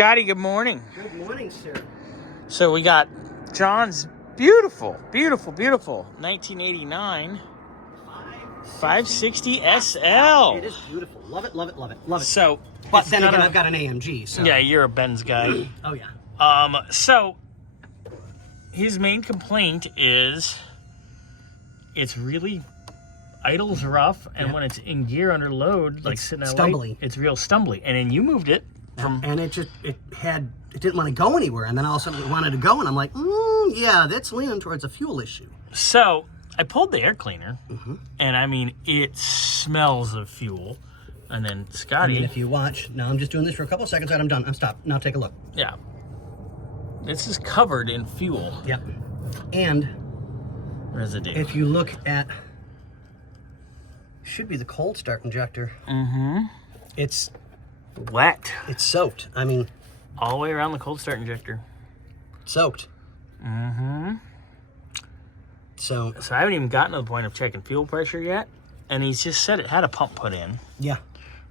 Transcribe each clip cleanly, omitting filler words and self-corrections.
Scotty, good morning. Good morning, sir. So we got John's beautiful 1989 560 SL. It is beautiful. Love it, love it, love it, love it. So, but then again, I've got an AMG, so. Yeah, you're a Benz guy. Oh, yeah. So his main complaint is it's really idles rough, and when it's in gear under load, like It's sitting at stumbly. light, it's real stumbly. And then you moved it from... And it didn't want to go anywhere, and then all of a sudden it wanted to go, and I'm like, yeah, that's leaning towards a fuel issue. So I pulled the air cleaner, and I mean, it smells of fuel. And then Scotty... I mean, if you watch, now I'm just doing this for a couple of seconds, right, I'm done, I'm stopped. Now take a look. Yeah. This is covered in fuel. Yep. And Residue. if you look at, should be the cold start injector. It's Wet. It's soaked. I mean, all the way around the cold start injector. soaked. So I haven't even gotten to the point of checking fuel pressure yet. And he's just said it had a pump put in. Yeah.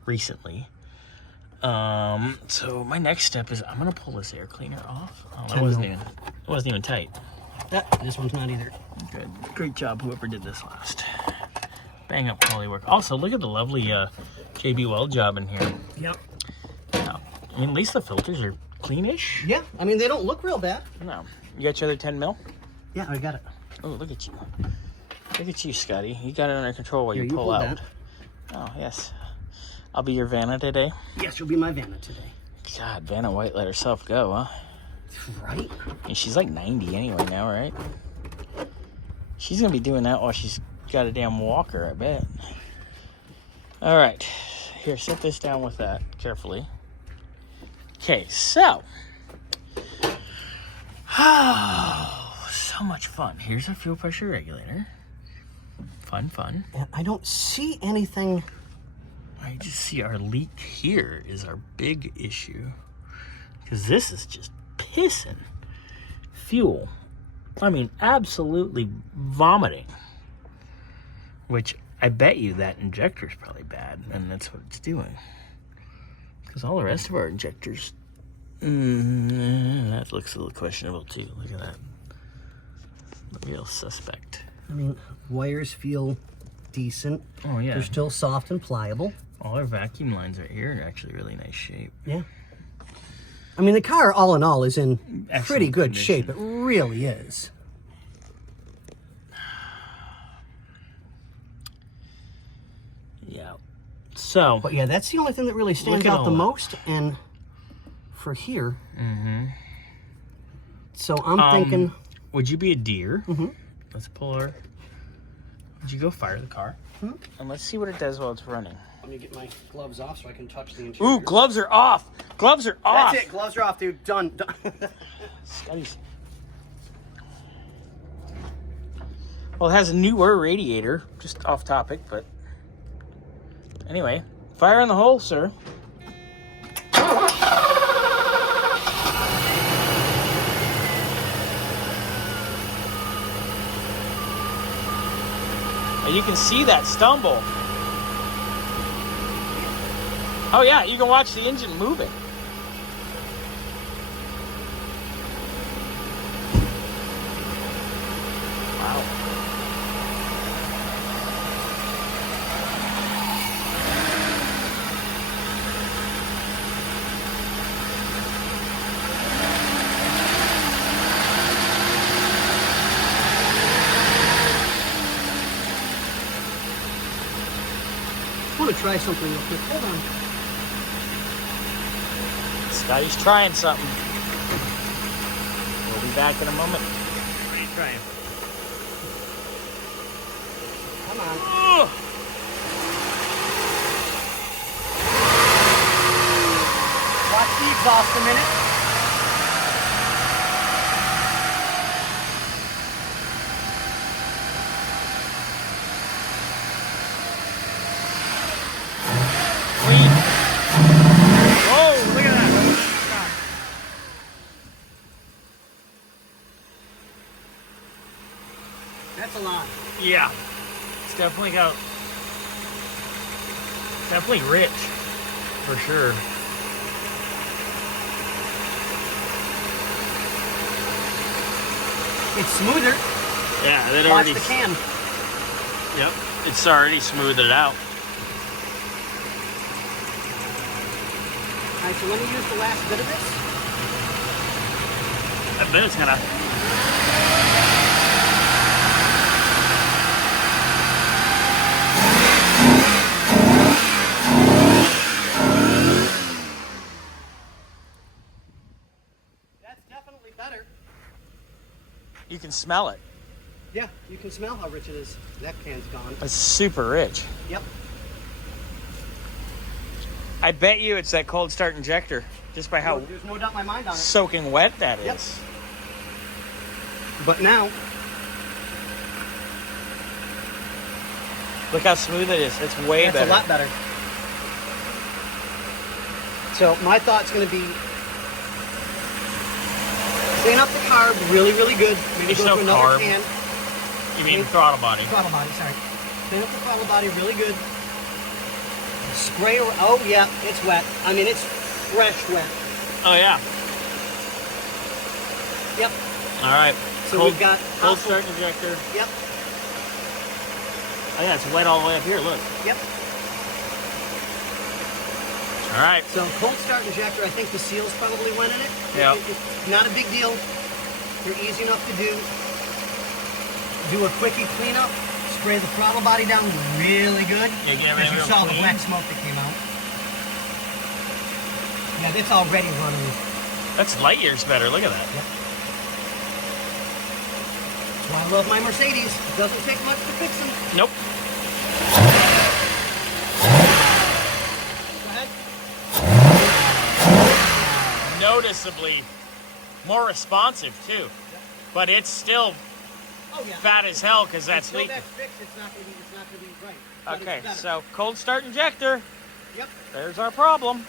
Recently. So my next step is I'm gonna pull this air cleaner off. Oh, it wasn't even tight. This one's not either. Good. Great job, whoever did this last. Bang up quality work. Also, look at the lovely JB Weld job in here. Yep. I mean, at least the filters are cleanish. Yeah, I mean, they don't look real bad. No. You got your other 10 mil? Yeah, I got it. Oh, look at you. Look at you, Scotty. You got it under control while you pull pulled out. that. Oh, yes. I'll be your Vanna today. Yes, you'll be my Vanna today. God, Vanna White let herself go, huh? Right? And she's like 90 anyway now, right? She's going to be doing that while she's got a damn walker, I bet. All right. Here, set this down with that carefully. Okay, so. Oh, so much fun. Here's our fuel pressure regulator. Fun. And I don't see anything. I just see our leak here is our big issue. Because this is just pissing fuel. I mean, absolutely vomiting. Which I bet you that injector's probably bad, and that's what it's doing. Because all the rest of our injectors, that looks a little questionable too. Look at that. Real suspect. I mean, wires feel decent. Oh, yeah. They're still soft and pliable. All our vacuum lines right here are actually really nice shape. Yeah. I mean, the car, all in all, is in Excellent pretty good condition. shape. It really is. Yeah. So. But yeah, that's the only thing that really stands at out the all that. most. And for here. So I'm thinking. Would you be a deer? Let's pull our. Would you go fire the car? And let's see what it does while it's running. Let me get my gloves off so I can touch the interior. Ooh, gloves are off. Gloves are off. That's it. Gloves are off, dude. Done. Scotty's. Well, it has a newer radiator. Just off topic, but anyway, fire in the hole, sir. And you can see that stumble. Oh yeah, you can watch the engine moving. Wow. I want to try something real quick. Hold on. Scotty's trying something. We'll be back in a moment. What are you trying? Come on. Ugh. Watch the exhaust a minute. Whoa, look at that. That's a lot. Yeah. It's definitely definitely rich. For sure. It's smoother. Yeah, that Watch already. the cam. Yep, it's already smoothed it out. All right, so let me use the last bit of this. I bet it's gonna. That's definitely better. You can smell it. Yeah, you can smell how rich it is. That can's gone. It's super rich. Yep. I bet you it's that cold start injector, just by how There's no doubt in my mind on it. soaking wet that is. Yep. But now, Look how smooth it is. It's way that's better. a lot better. So my thought's going to be clean up the carb really, really good. Maybe There's go no to another carb. can. You mean throttle body? Throttle body, sorry. Clean up the throttle body really good. Spray. Oh yeah, it's wet. I mean, it's fresh wet. Oh yeah. Yep. All right. So cold, we've got cold start injector. Yep. Oh yeah, it's wet all the way up here. Look. Yep. All right. So cold start injector, I think the seals probably went in it. Yeah. It's not a big deal. They're easy enough to do. Do a quickie cleanup. Spray the throttle body down really good. Yeah, get Because everything you real saw the clean. wet smoke that came out. Yeah, it's already running. That's light years better. Look at that. Yep. That's why I love my Mercedes. It doesn't take much to fix them. Nope. Go ahead. Noticeably more responsive too, but it's still Oh yeah. fat as hell because that's Until leaking. that's fixed, it's not going to be right. But Okay, it's better. so cold start injector. Yep. There's our problem.